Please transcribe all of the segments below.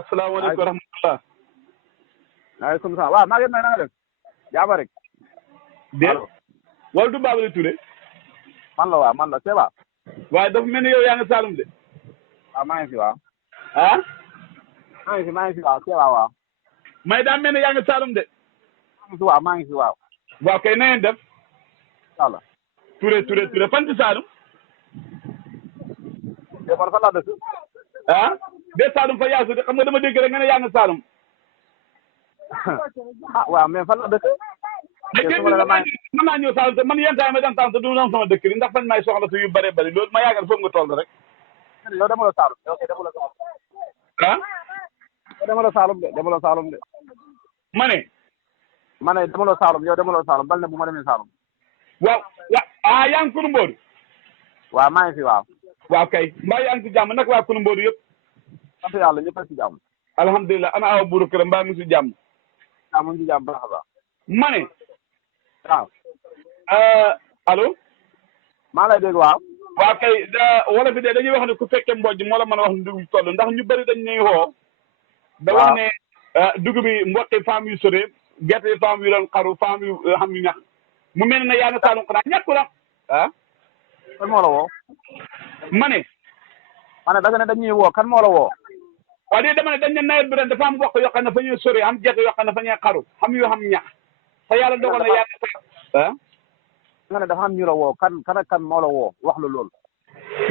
asalaamaaleykum wa rahmatulah. maaleykum salaam waaw Maguette Mbaye na nga def jaaba rek. déet wala du Babali Touré. man la waaw man la c'est va. waaye dafa mel ni yow yaa ngi Saalum de. waaw maa ngi fi waaw. ah. maa ngi fi waaw c'est va waaw. may daa mel ni yaa ngi Saalum de. maa ngi fi waaw maa ngi fi waaw. waaw kay na ngeen def. incha Touré fan ci Saalum. te man fan laa dëkk. ah. de Saalum fa yaasu de xam nga dama dégg rek nga ne yaa ngi Saalum. ah waaw mais fan la dëkk. te su ma la mën naa ñëw Saalum te man yenn temps ma dem Saalum te du doon sama dëkk bi ndax fañ may soxla si yu bëree bëri loolu ma yàggal foog nga toll rek. yow dama la Saalum yow kay dama la Saalum. ah. yow dama la Saalum de dama la Saalum de. ma ne. ma ne dama la Saalum yow dama la Saalum bal ne bu ma demee Saalum. waaw yaa ngi Kunu Mboodu. waaw maa ngi fi waaw. waaw kay mbaa yaa ngi si jàmm nag waa Kunu Mboodu yëpp. sant yàlla ñëpp a ci jàmm. alhamdulilah ana awa buuru këram mbaa mi si jàmm. waaw mu ngi ci jàmm baax a baax. ma ne. waaw. allo. maa lay dégg waaw. waaw kay wala fi de dañuy wax ne ku fekkee mbojj moo la mën a wax ne dugub toll ndax ñu bëri dañ ñuy woo. da wax ne dugub bi mboqi femme yu sore gerte yi femme yu doon xaru femme yu xam yu ñax mu mel ne yaa ngi Saalum xanaa ñàkku la ah. kan moo la woo. ma ne. ma ne da nga ne dañuy woo kan moo la woo. waaye de dama ne dañ ne nawet bi ren dafa am mboq yoo xam ne fa ñuy sore am gerte yoo xam ne fa ñuy xaru xam yoo xam ñax te yàlla dogal na yaa ngi ah. nga ne dafa am ñu la woo kan ak kan moo la woo wax la loolu.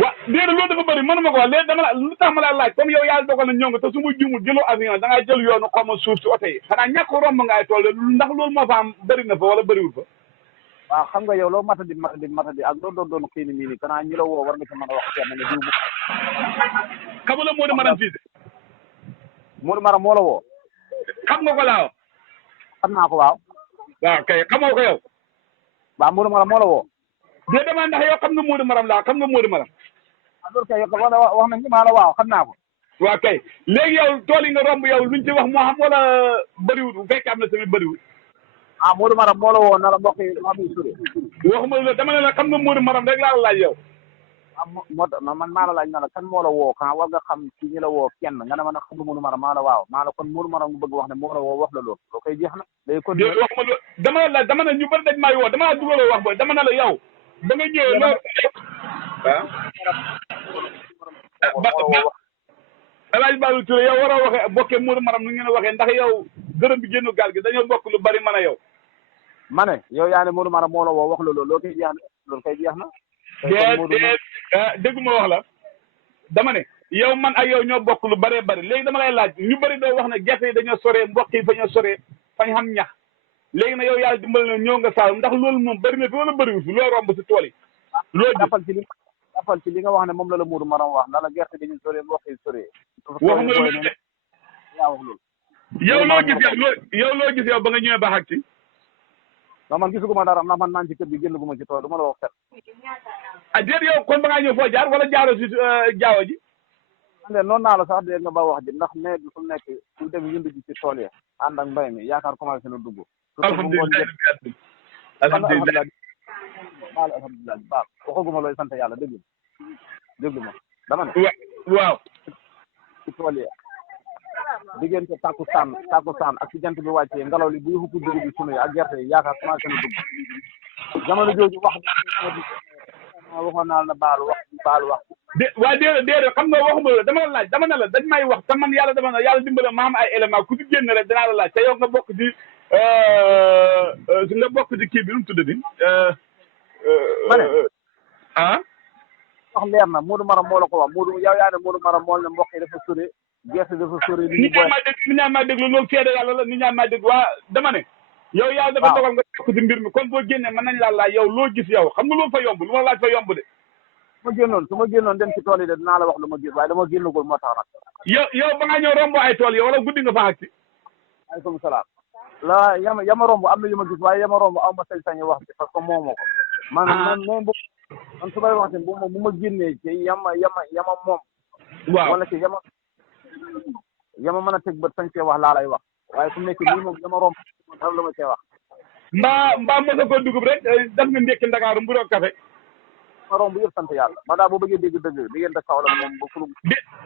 wa déedéet loolu dafa bëri mënuma ko wax léegi dama la lu tax ma la laaj comme yow yàlla dogal na ñëw nga te su ma juumul jëloo avion da ngaa jël yoonu xaw ma suuf si oto yi xanaa ñàkk romb nga ay tool ndax loolu moo fa am bëri na fa wala bëriwul fa. waaw xam nga yow loo matadi ak doon kii ni nii kanaa ñi la woo war nga ci mën a wax kenn ne diw bu. xam nga la Modou Maram Cissé. Modou Maram moo la woo. xam nga ko laaw. xam naa ko waaw. waaw kay xamoo ko yow. waaw Modou Maram moo la woo. déedéet dama ndax yow xam nga Modou Maram laa xam nga Modou Maram. alors que yow wax nañ ci maa la waaw xam naa ko. waaw kay léegi yow tool yi nga romb yow luñ ci wax moo xam wala bëriwul bu fekkee am na tamit bëriwul. ah Modou Maram moo la woo na la mbokk yi xam yu sure. waxuma la dama ne la xam nga Modou Maram rek laa la laaj yow. ah man maa la laaj na la kan moo la woo kan war nga xam ci ñi la woo kenn nga ne ma nag xam nga Modou Maram maa la waaw maa la kon Modou Maram nga bëgg wax ne moo la woo wax la loolu loo koy jeex na. léegi kon déedéet waxuma la dama la laaj dama ne ñu bëri dañ may woo dama la dugaloo wax ba dama ne la yow. ba nga ñëwee loolu. El Hadj Babou Touré yow waroo waxee bokkee Modou Maram nu ngeen a waxee ndax yow gërëm bi génnu gaal gi dañoo bokk lu bari mën a yow. ma ne yow yaa ne Modou Maram moo la woo wax la loolu loo koy jeex na loolu koy jeex na. dégguma wax la dama ne yow man ak yow ñoo bokk lu bëree bëri léegi dama lay laaj ñu bëri doo wax ne gerte yi dañoo soree mboq yi fa ñoo soree fañ xam ñax léegi nag yow yàlla dimbali na ñëw nga Saalum ndax loolu moom bëri na fi wala bëriwul fi loo romb si tool yi. loolu dafal ci li nga wax ne moom la Modou Maram wax na la gerte dañu soree mboq yi soree. waxuma la loolu de. yaa wax loolu. yow loo gis yow ba nga ñëwee ba xag ci. non man gisuguma dara ndax man maa ngi ci kër gi génn gu ma ci tool du ma la wax fet. ah déet yow kon ba ngaa ñëw foo jaar wala jaaroo si jaawa ji. man de noonu naa la sax dégg nga ba wax ji ndax nawet bi fu mu nekk su dem yëndu ji ci tool yi ànd ak mbay mi yaakaar commencé na dugg. alhamdulilah alhamdulilah alhamdulilah baax waxaguma looy sant yàlla déglu ma dama ne. waaw. ci tool yi diggante takkusaan ak ci jant bi wàccee ngelaw li buy xuppu dugub bi sunu yi ak gerte yi yaakaar commencé na dugg jamono jooju waxoon naa la baalu wax. waaye déedéet xam nga waxuma la dama la laaj dama ne la dañ may wax te man yàlla dama ne yàlla dimbale ma am ay élément ku ci génn rek danaa la laaj te yow nga bokk ci kii bi nu mu tudd bi. ma ne. wax leer na Modou Maram moo la ko wax yow yaa ne Modou Maram moo ne mboq yi dafa sore gerte dafa sore. nit ñaa maa déglu loolu seede yàlla la nit ñaa maa déglu waa dama ne. yow yàlla dafa dogal nga bokk ci mbir mi kon boo génnee mën nañ laa laaj yow loo gis yow xam nga loolu fa yomb lu ma laaj fa yomb de. su ma génnoon dem ci tool yi de dinaa la wax lu ma gis waaye dama génnagul moo tax nag. yow ba nga ñëw romb ay tool yow wala guddi nga fa àgg si. maaleykum salaam. la yama romb am na yu ma gis waaye yama romb aw ma sañ-sañ wax ci parce que moomoo ko. man su may wax bu ma génnee ci yama moom. waaw wala ci yama mën a teg bët sañ cee wax laa lay wax waaye fu mu nekk nii moom yama romb dara la ma cee wax. mbaa mos a ko dugub rek def nga ndékki Ndakaaru mburu ak café. ma romb yëpp sant yàlla ma daal boo bëggee dégg dëgg diggante Kaolack moom ba fulum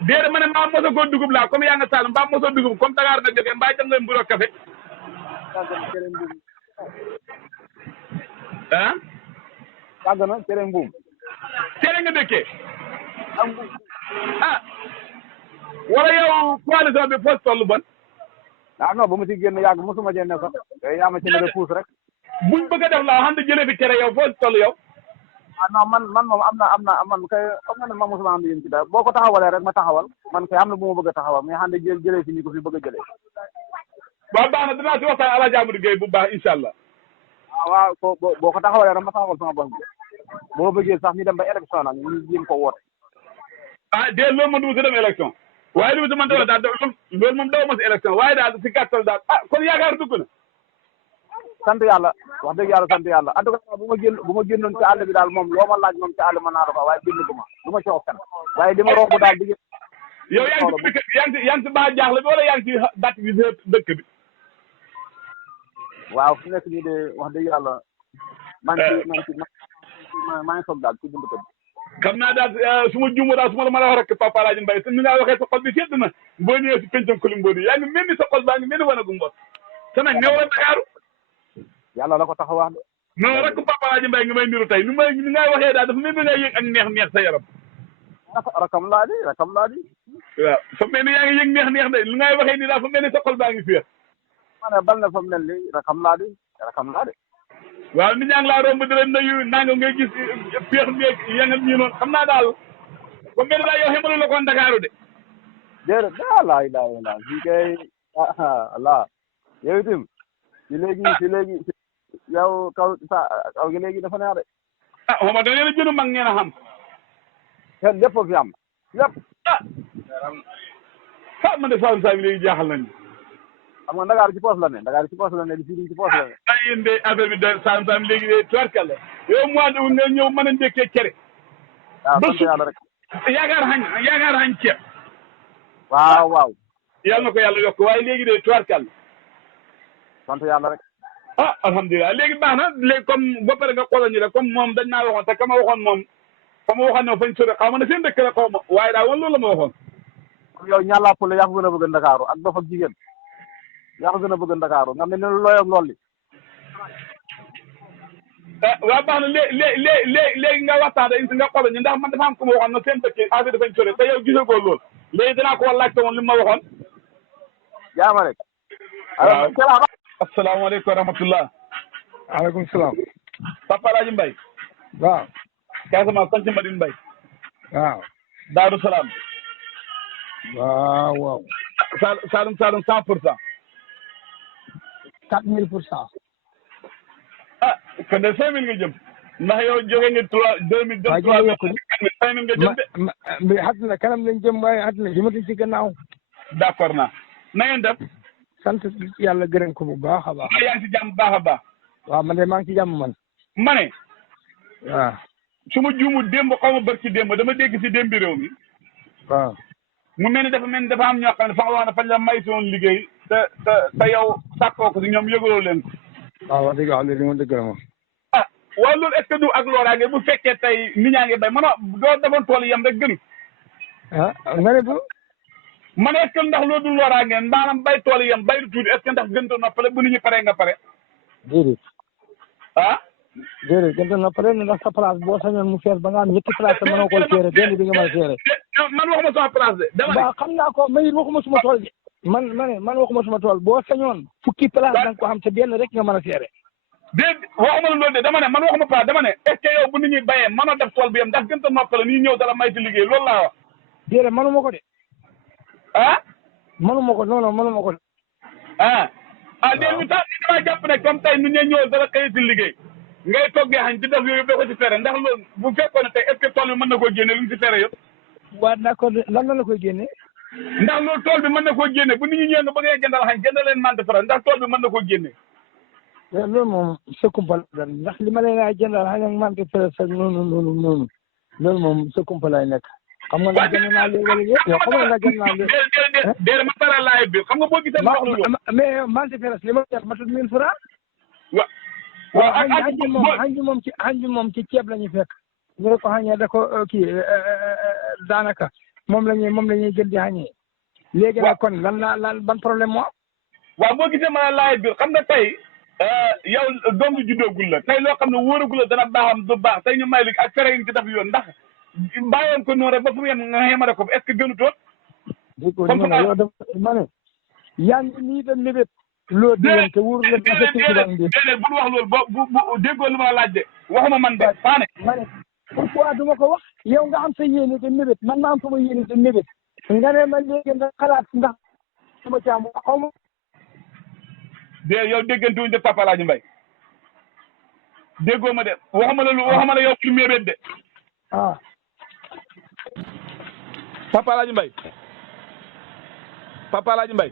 déedéet ma ne mbaa mosoo koo dugub laa comme yaa nga Saalum mbaa mosoo dugub comme Dakar nga jógee mbaa jëm nga mburu ak café ah yàgg na cere mbuum cere nga dëkkee ah wala yow coalition bi foo toll bon non ba mu ci génn yàgg mosuma cee ne sax yaa ma ci ne puus rek buñ bëgg a def laa xam ne jëlee fi cere yow foo toll yow non man moom am na man kay xam nga ne ma mosuma am yéen ci dara boo ko taxawalee rek ma taxawal man kay am na bu ma bëgg a taxawal mais xam ne jëlee fi ñu ko fi bëgg a jëlee waaw baax na dinaa si waxtaan Alaaji Amadou Gueye bu baax incha allah waaw boo ko taxawalee rek ma taxawal sama bopp boo bëggee sax ñu dem ba élection nag ñu jéem ko woote ah dé loolu moom du ma si dem élection waaye li mu si man daal loolu moom daw ma si élection waaye daal si gàttal daal kon yaakaar dugg na sant yàlla wax dëgg yàlla sant yàlla en tout cas bu ma génnoon ci àll bi daal moom loo ma laaj moom ci àll ma naa ko waaye génn gu ma du ma coow kan waaye di ma romb daal di yow yaa ngi si dëkk yaa ngi si baa jaaxle bi wala yaa ngi si dàtt bi dëkk bi waaw fu nekk nii de wax dëgg yàlla maa ngi soog daal ci buntu kër xam naa daal su ma juumoo daal su ma la mën a wax rek Papa Alaaji Mbaye te ni nga waxee sa xol bi sedd na boo ñëwee si pencam Kuli Mbodi yaa ngi mel ni sa xol baa ngi mel ni wanagu mbot te nag néew la Dakaaru yàlla la ko tax a wax de non rek Papa Alaaji Mbaye nga may niru tey ni ngay waxee daal dafa mel ni ngay yëg ak neex sa yaram rakam laa di waaw fa mel ni yaa ngi yëg neex de li ngay waxee nii daal fa mel ni sa xol baa ngi féex ma ne bal na fa mel ni rakam laa di waaw nit ñaa ngi laa romb di leen nuyu nanga ngay gis féex meeg yangal ñii noonu xam naa daal fa mel ni daal yow xemalu la koon Dakaaru de déedéet laay fii kay Allah yow itam si léegi yow kaw gi léegi dafa neex de xoma da ngeen a jënu mag ngeen a xam xel lépp fi am lépp man de Saalum Saalum léegi jaaxal nañu xam nga Dakar ci poos la ne di fii ci poos la ne yéen de affaire bi de Saalum Saalum léegi de tubarkalla yow mois de nga ñëw mën a njëkkee cere waaw sant yàlla rek yaakaar xañ ceeb waaw yàlla na ko yàlla yokk waaye léegi de tubarkalla sant yàlla rek alhamdulilah léegi baax na léegi comme ba pare nga xoolal ñu rek comme moom dañ naa waxoon te ka ma waxoon moom fa ma waxoon ne fañ sori xaw ma ne seen dëkk la xaw ma waaye daal woon loolu la ma waxoon yow ñàllaapule yaa ko gën a bëgg Ndakaaru ak dof ak jigéen yaa ko gën a bëgg Ndakaaru nga mel ne looy ak lool li waaw baax na léegi nga waxtaan rek nga xoolal ñu ndax man dafa am ku ma waxoon na seen dëkk affaire dafañ sori te yow gisagoo lool léegi dinaa ko laajte woon li ma waxoon jaama rek waaw asalaamaaleykum wa rahmatullah waaleykum salaam Papa Alaaji Mbaye waaw Casamance sanc Madine Mbaye waaw Daaru Salaam waaw Saalum 100%. 4000%. kon de 5000 nga jëm ndax yow jóge nga 2023 5000 nga jëm de. mais àdduna kanam lañ jëm waaye àdduna jëmatuñ ci gannaaw. d'accord na ngeen def. sant yàlla gërëm ko bu baax a baax. yaa ngi ci jàmm bu baax a baax. waaw man de maa ngi ci jàmm man. ma ne. waaw. su ma juumu démb xaw ma bër ci démb dama dégg si démb réew mi. waaw. mu mel ni dafa am ñoo xam ne fa nga wax ne fañ la may si woon liggéey te yow sàkkoo ko si ñoom yëgaloo leen ko. waaw wax dëgg yàlla li ma dëgg la moom. waaw loolu est-ce que du ak looraange bu fekkee tey nit ñaa ngi bay doo defoon tool yam rek gënu. nga ne bu. ma ne est-ce que ndax loolu du looraange maanaam bay tool yam bay lu tuuti est-ce que ndax gën a noppale bu nit ñi paree nga pare. déedéet. déedéet gën a noppale ndax sa place boo sañoon mu fees ba nga am ñetti place te mënoo koo seere benn bi nga mën a seere. man waxuma sama place de. dama ne waaw xam naa ko mais waxuma suma tool de. man waxuma suma tool boo sañoon fukki place da nga ko xam te benn rek nga mën a seere. waxuma la loolu de dama ne man waxuma place dama ne est-ce que yow bu nit ñi bayee mënoo def tool bi yam ndax gën a noppale ni ñëw dala may ci liggéey loolu laa wax. déedéet manuma ko de. manuma ko non manuma ko de. déedéet ñu tax damaa jàpp ne comme tey nit ñi ñëw dala xëy ci liggéey ngay toggee xañ di def yooyu yëpp doo ko ci fere ndax loolu bu fekkoon ne tey est-ce que tool bi mën na koo génne lu ñu ci fere yëpp. waaw d'accord lan la koy génne. ndax loolu tool bi mën na koo génne bu nit ñi ñëwee nga bëggee jëndal xañ jëndal leen mante fara ndax tool bi mën na koo génne. loolu moom sa kumpal ndax li ma leen ay jëndal xañ ak mante fara sa noonu loolu moom sa kumpal lay nekk. xam nga ndax jënd naa léegi wala yëpp yow xam nga ndax jënd naa léegi. déedéet ma faral laay bi xam nga boo gisee. mais mante fara li ma def matul 1000 francs. waaw xanj moom ci ceeb la ñu fekk. ñu ne ko xañee da ko kii daanaka moom la ñuy jël di xañee léegi nag kon lan ban problème moo am. waaw boo gisee ma laaj bi xam nga tey yow doom bi juddoogul la tey loo xam ne wóoragul la dana baaxam du baax tey ñu may léegi ak fere yi ci def yoon ndax bàyyoon ko noonu rek ba fu mu yem nga xamale ko est ce que gënu toon. comme ça yow dafa ma ne yaa ngi nii dem mébét. loo diwoon te wóor la dafa déedéet bul wax loolu bu déggoo lu ma laaj de waxuma man de faane. ma ne pourquoi du ma ko wax yow nga am sa yéene te mébét man ma am sama yéene te mébét nga ne ma léegi nga xalaat ndax sama càmm xaw ma. de yow déggante wuñ de Papa Alaaji Mbay déggoo ma de waxuma la yow lu mébét de. ah. Papa Alaaji Mbay